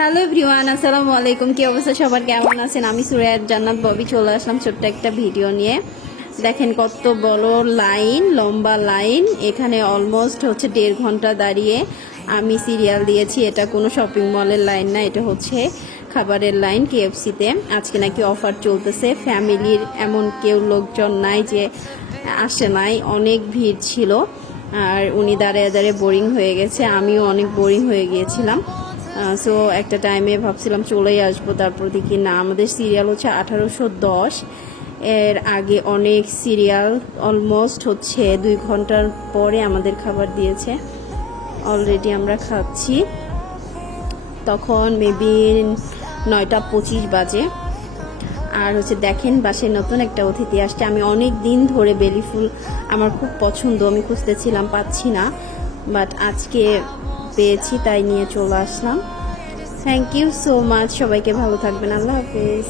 Hello everyone, আসসালামু আলাইকুম। কি অবস্থা সবার, কেমন আছেন? আমি সুরায়াত জান্নাত ববি চলে আসলাম ছোট্ট একটা ভিডিও নিয়ে। দেখেন কত বড় লাইন, লম্বা লাইন। এখানে অলমোস্ট হচ্ছে 1.5 ঘন্টা দাঁড়িয়ে আমি সিরিয়াল দিয়েছি। এটা কোনো শপিং মলের লাইন না, এটা হচ্ছে খাবারের লাইন কেএফসিতে। আজকে নাকি অফার চলতেছে। ফ্যামিলির এমন কেউ লোকজন নাই যে আসে নাই, অনেক ভিড় ছিল। আর উনি দাঁড়িয়ে দাঁড়িয়ে বোরিং হয়ে গেছে, আমিও অনেক বোরিং হয়ে গিয়েছিলাম। সো একটা টাইমে ভাবছিলাম চলেই আসবো, তারপর দেখি না, আমাদের সিরিয়াল হচ্ছে 1810। এর আগে অনেক সিরিয়াল অলমোস্ট হচ্ছে 2 ঘন্টার পরে আমাদের খাবার দিয়েছে। অলরেডি আমরা খাচ্ছি, তখন মেবি 9টা 25 বাজে। আর হচ্ছে দেখেন বাসায় নতুন একটা অতিথি আসছে। আমি অনেক দিন ধরে বেলি ফুল আমার খুব পছন্দ, আমি খুঁজতেছিলাম, পাচ্ছি না, বাট আজকে পেয়েছি, তাই নিয়ে চলে আসলাম। থ্যাংক ইউ সো মাচ, সবাইকে ভালো থাকবেন, আল্লাহ হাফেজ।